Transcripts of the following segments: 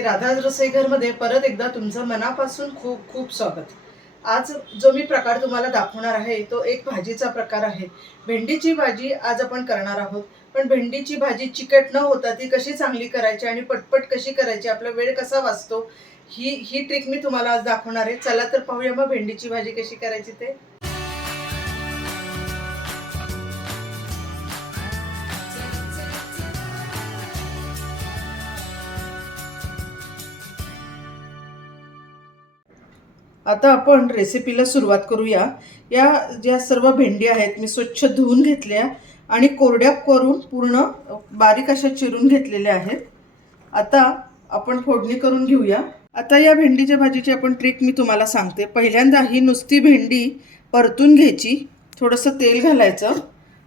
नमस्ते राधा रसोईघरमध्ये परत एकदा तुमचं मनापासून खूप खूप स्वागत. आज जो मी प्रकार तुम्हाला दाखवणार आहे तो एक भाजीचा प्रकार आहे. भेंडीची भाजी आज आपण करणार आहोत. पण भेंडीची भाजी चिकट न होता ती कशी चांगली करायची आणि पटपट कशी करायची आपला वेळ कसा वाचतो ही ही ट्रिक मी तुम्हाला आज दाखवणार आहे. चला तर पाहूया मग भेंडीची भाजी कशी करायची ते. आता आपण रेसिपीला सुरुवात करूया. या ज्या सर्व भेंडी आहेत मी स्वच्छ धुवून घेतल्या आणि कोरड्या करून पूर्ण बारीक अशा चिरून घेतलेल्या आहेत. आता आपण फोडणी करून घेऊया. आता या भेंडीच्या भाजीची आपण ट्रिक मी तुम्हाला सांगते. पहिल्यांदा ही नुसती भेंडी परतून घ्यायची. थोडंसं तेल घालायचं.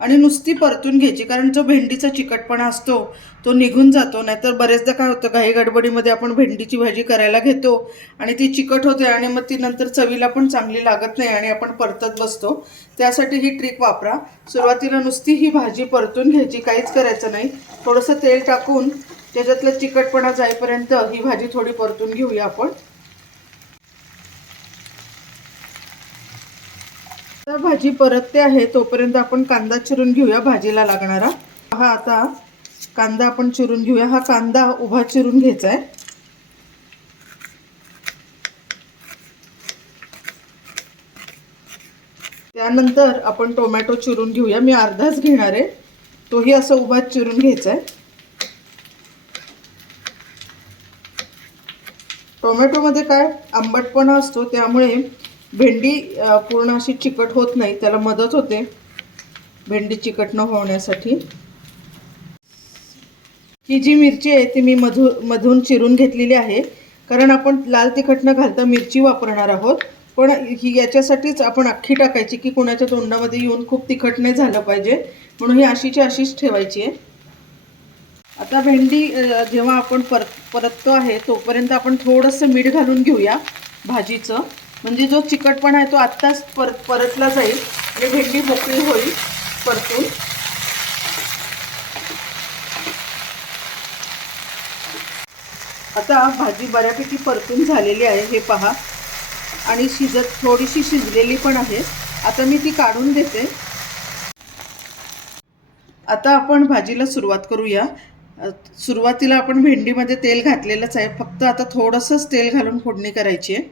आणि नुसती परतून घ्यायची कारण जो भेंडीचा चिकटपणा असतो तो निघून जातो. नाहीतर बरेचदा काय होतं घाई गडबडीमध्ये आपण भेंडीची भाजी करायला घेतो आणि ती चिकट होते आणि मग ती नंतर चवीला पण चांगली लागत नाही आणि आपण परतत बसतो. त्यासाठी ही ट्रिक वापरा. सुरुवातीला नुसती ही भाजी परतून घ्यायची काहीच करायचं नाही. थोडंसं तेल टाकून त्याच्यातलं चिकटपणा जाईपर्यंत ही भाजी थोडी परतून घेऊया आपण. भाजी परतते आहे तोपर्यंत आपण कांदा चिरून घेऊया भाजीला लागणारा. हा आता कांदा आपण चिरून घेऊया. हा कांदा उभा चिरून घ्यायचा आहे. त्यानंतर आपण टोमॅटो चिरून घेऊया. मी अर्धाच घेणार आहे. तोही असं उभा चिरून घ्यायचा आहे. टोमॅटोमध्ये काय? आंबटपणा असतो त्यामुळे भेंडी पूर्ण अशी चिकट होत नाही त्याला मदत होते भेंडी चिकट न होण्यासाठी. ही जी मिरची आहे ती मी मधू मधून चिरून घेतलेली आहे. कारण आपण लाल तिखट न घालता मिरची वापरणार आहोत. पण ही याच्यासाठीच आपण अख्खी टाकायची की कोणाच्या तोंडामध्ये येऊन खूप तिखट नाही झालं पाहिजे. म्हणून ही अशीची अशीच ठेवायची आहे. आता भेंडी जेव्हा आपण पर परततो आहे तोपर्यंत आपण थोडंसं मीठ घालून घेऊया भाजीचं. म्हणजे जो चिकटपणा आहे तो आत्ताच पर परतला जाईल आणि भेंडी मोकळी होईल परतून. आता भाजी बऱ्यापैकी परतून झालेली आहे हे पहा. आणि शिजत थोडीशी शिजलेली पण आहे. आता मी ती काढून देते. आता आपण भाजीला सुरुवात करूया. सुरुवातीला आपण भेंडीमध्ये तेल घातलेलंच आहे. फक्त आता थोडंसंच तेल घालून फोडणी करायची आहे.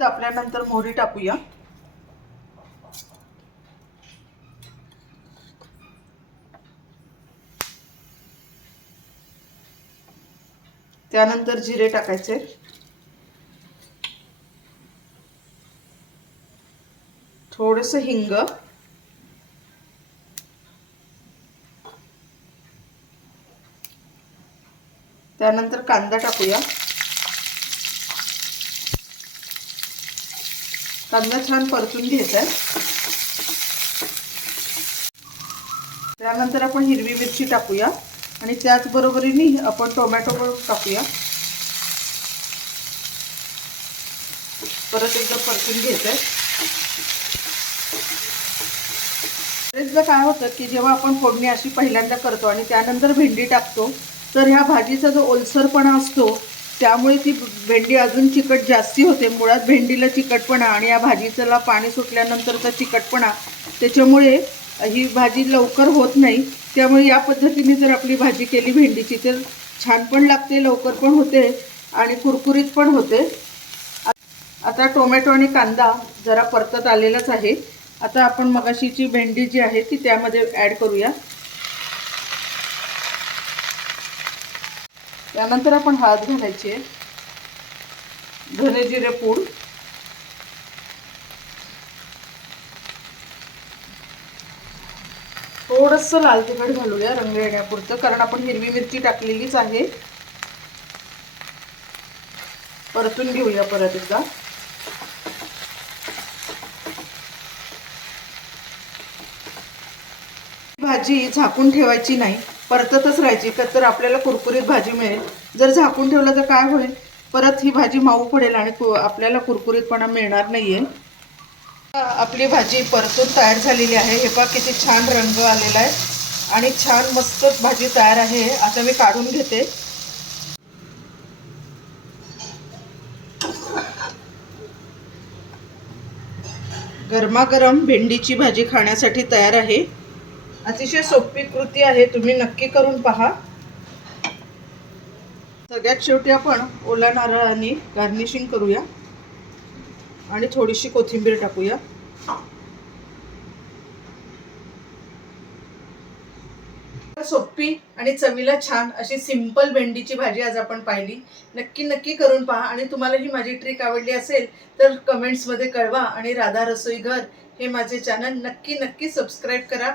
तापल्यानंतर मोहरी टाकूया. त्यानंतर जिरे टाकायचे. थोडस हिंग. त्यानंतर कांदा टाकूया. कांदा छान परतून घ्यायचा आहे त्यानंतर आपण हिरवी मिरची टाकूया आणि त्याचबरोबरीने आपण टोमॅटो पण टाकूया. परत एकदा परतून घ्यायचं आहे बरेचदा काय होतं की जेव्हा आपण फोडणी अशी पहिल्यांदा करतो आणि त्यानंतर भेंडी टाकतो तर ह्या भाजीचा जो ओलसरपणा असतो त्यामुळे ती भेंडी अजून चिकट जास्ती होते. मुळात भेंडीला चिकटपणा आणि या भाजीचाला पाणी सुटल्यानंतरचा चिकटपणा. त्याच्यामुळे ही भाजी लवकर होत नाही. त्यामुळे या पद्धतीने जर आपली भाजी केली भेंडीची तर छान पण लागते लवकर पण होते आणि कुरकुरीत पण होते. आता टोमॅटो आणि कांदा जरा परतत आलेलाच आहे. आता आपण मगाशीची भेंडी जी आहे ती त्यामध्ये ॲड करूया. त्यानंतर आपण हळद घालायची. आहे धने जिरे पूड. थोडंसं लाल तिखट घालूया रंग येण्यापुरतं कारण आपण हिरवी मिरची टाकलेलीच आहे. परतून घेऊया परत एकदा. भाजी झाकून ठेवायची नाही. परततच राहायची. का तर आपल्याला कुरकुरीत भाजी मिळेल. जर झाकून ठेवलं तर काय होईल? परत ही भाजी माऊ पडेल आणि कु- आपल्याला कुरकुरीतपणा मिळणार नाहीये. आपली भाजी परतून तयार झालेली आहे. हे पहा किती छान रंग आलेला आहे. आणि छान मस्त भाजी तयार आहे. आता मी काढून घेते. गरमागरम भेंडीची भाजी खाण्यासाठी तयार आहे. अतिशय सोपी कृती आहे तुम्ही नक्की करून पहा. सगळ्यात शेवटी आपण ओला नारळाने गार्निशिंग करूया. आणि थोडीशी कोथिंबीर टाकूया. सोपी आणि चवीला छान अशी सिंपल भेंडीची भाजी आज आपण पाहिली. नक्की नक्की करून पहा. आणि तुम्हाला ही माझी ट्रिक आवडली असेल तर कमेंट्समध्ये कळवा. आणि राधा रसोई घर हे माझे चॅनल नक्की नक्की सबस्क्राईब करा.